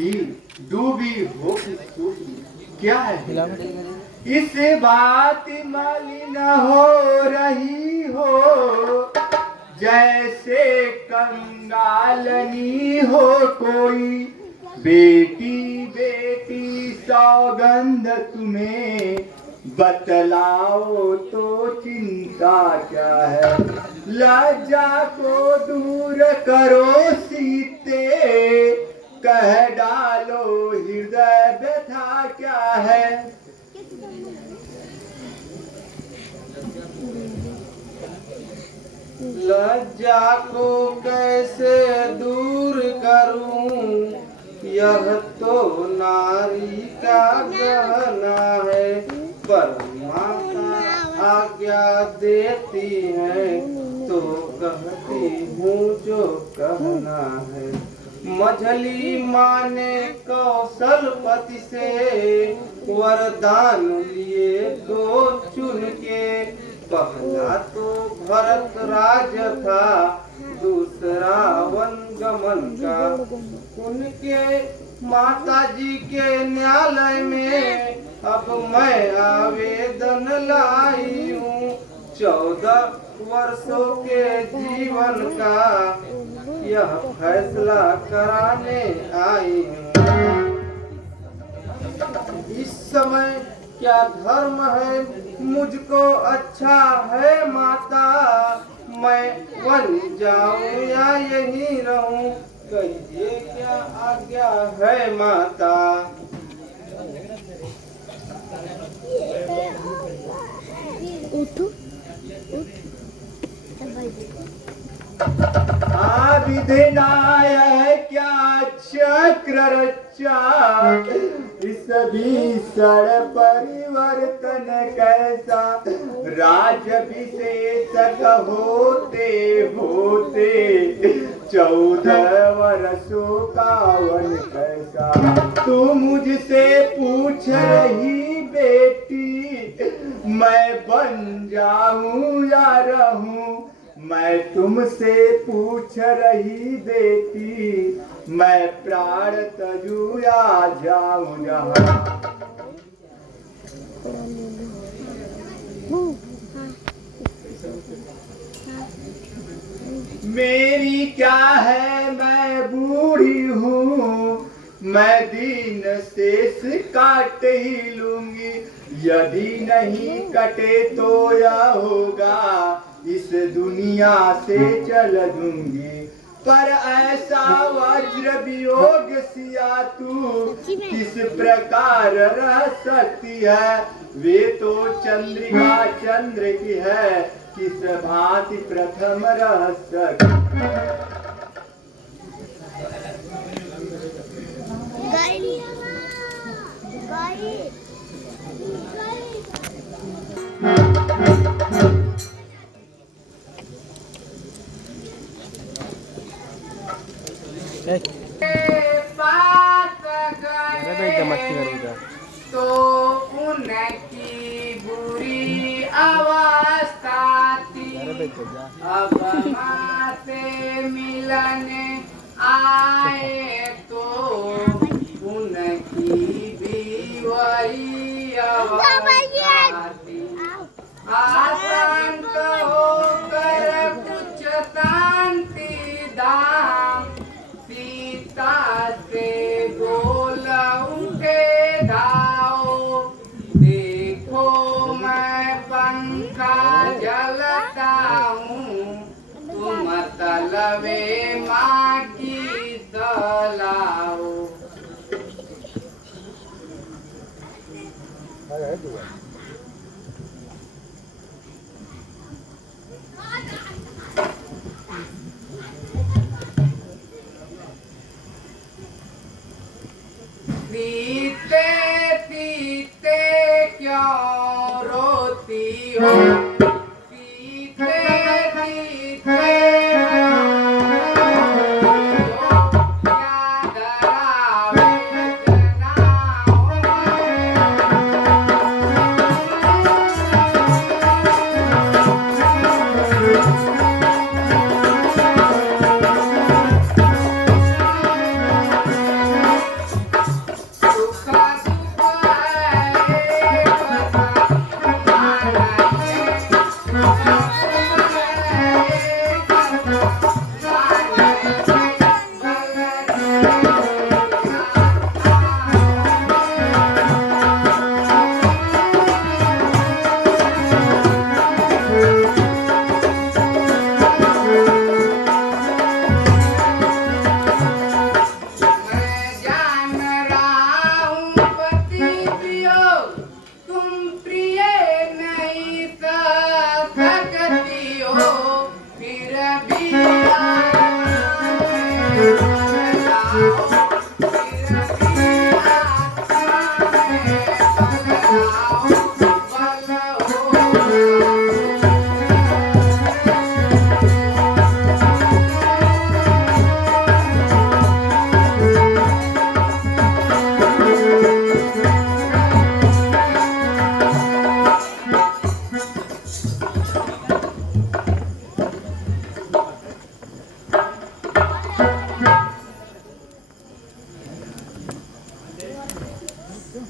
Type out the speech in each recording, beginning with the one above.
की डूबी हो की सूखी क्या है? इस बात मलिन हो रही हो जैसे कंगालनी हो कोई। बेटी बेटी सौगंध तुम्हें बतलाओ तो चिंता क्या है। लज्जा को दूर करो सीते कह डालो हृदय व्यथा क्या है। लज्जा को कैसे दूर करूं यह तो नारी का गहना है। पर माता आज्ञा देती है तो कहती हूँ जो कहना है। मझली माँ ने कौशलपति से वरदान लिए दो चुन के। पहला तो भरत राज था दूसरा वन गमन का। उनके माता जी के न्यायालय में अब मैं आवेदन लाई हूँ। 14 वर्षों के जीवन का यह फैसला कराने आई हूँ। इस समय क्या धर्म है मुझको अच्छा है माता। मैं वन जाऊं या यहीं रहूं कहिए क्या आज्ञा है माता। उठो विधिनायक क्या चक्र रचा इस भीषण परिवर्तन कैसा। राजभिषेक होते होते 14 वर्षों का वन कैसा। तू मुझसे पूछ रही बेटी मैं बन जाऊं या रहूं। मैं तुमसे पूछ रही बेटी मैं प्राण तजू या जाऊं जहां। मेरी क्या है मैं बूढ़ी हूँ मैं दिन शेष काट ही लूंगी। यदि नहीं कटे तो यह होगा इस दुनिया से चल दूंगी। पर ऐसा वज्र वियोग सिया तू किस प्रकार रह सकती है। वे तो चंद्रिका चंद्र की है किस भांति प्रथम रह सकती। तो उनकी बुरी अवस्था थी। अब माँ से मिलने आए तो उनकी भी वही अवस्था थी। आतंक होकर कुछ शांति धाम सीता से बोला उनके धाओ। देखो मैं पंखा जलता हूँ तुम तलवे माँ की दलाओ। पीते पीते क्यों रोती हो। पीते पीते क्या डरावे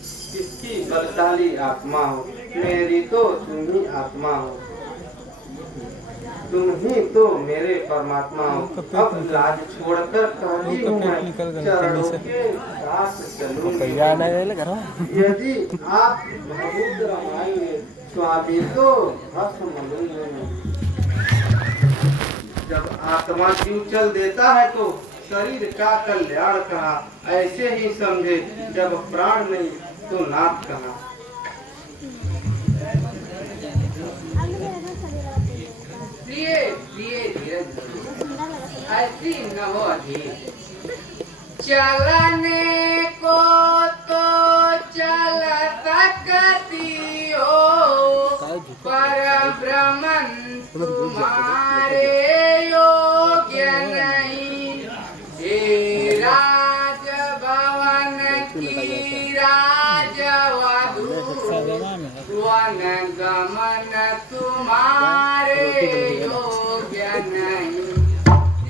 किसकी बलशाली आत्मा हो, मेरी तो तुम ही आत्मा हो, तुम ही तो मेरे परमात्मा हो। अब लाज छोड़कर कहती हूँ मैं चरणों के साथ चलूंगी। यदि आप बहुत रमाएंगे स्वामी तो भस्म मलूंगे। जब आत्मा जीव चल देता है तो शरीर का कल्याण कहा, ऐसे ही समझे जब प्राण नहीं तो नाथ कहा। प्रिय प्रिय धीरज ऐसी न हो अधीर, चलने को तो चल सकती हो, पर भ्रमण तुम्हारे योग्य नहीं। हे राजभवन की राजवधू, वन गमन तुम्हारे योग्य नहीं।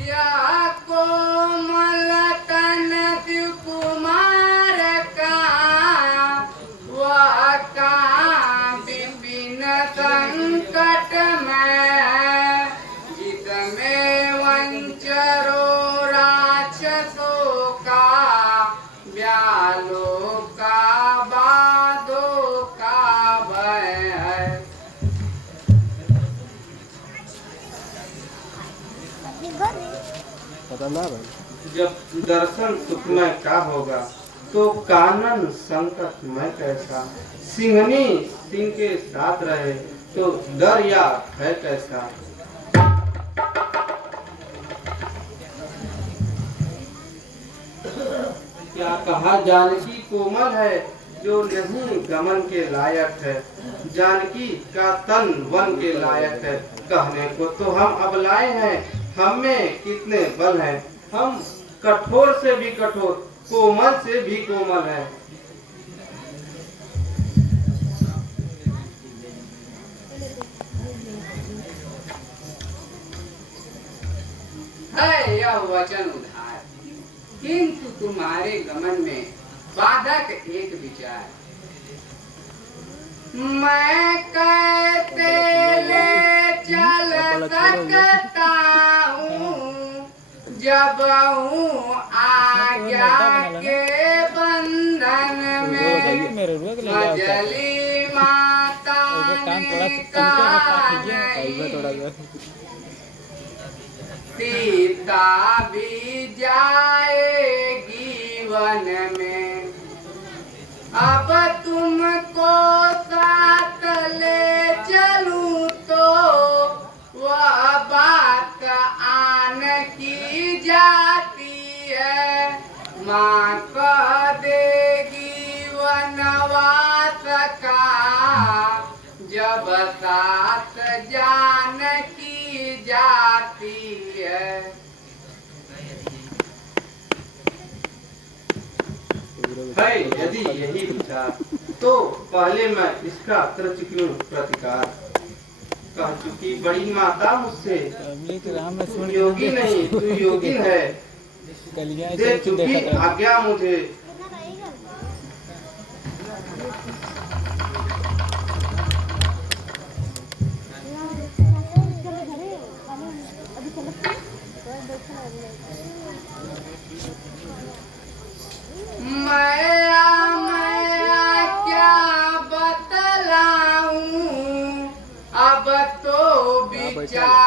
यह कोमल तन शिव कुमार का, वह कहाँ विपिन संकट में, जिसमें वंचरों राक्षसों का, व्यालों का बाधों का भय है। जब दर्शन सुखमय का होगा तो कानन संकटमय कैसा। सिंहनी सिंह के साथ रहे तो डर या है कैसा। क्या कहा जानकी कोमल है जो नहीं गमन के लायक है, जानकी का तन वन के लायक है। कहने को तो हम अब लाए हैं, हम में कितने बल हैं, हम कठोर से भी कठोर, कोमल से भी कोमल है। है यह वचन उधार, किंतु तुम्हारे गमन में बाधक एक विचार। मैं कहते ले चल सकता हूँ, जब हूँ आज्ञा के बंधन में। मजली माता सीता भी जाएगी वन में, अब तुमको साथ ले चलूं तो वह बात आन की जाती है। माँ कह देगी वनवास का, जब साथ जान की जाती है। है यदि यही विचार तो पहले मैं इसका कर चुकी हूँ प्रतिकार। कह चुकी बड़ी माता मुझसे, तू योगी नहीं तू योगी है, दे चुकी आज्ञा मुझे। मैं क्या बतलाऊं, अब तो विचार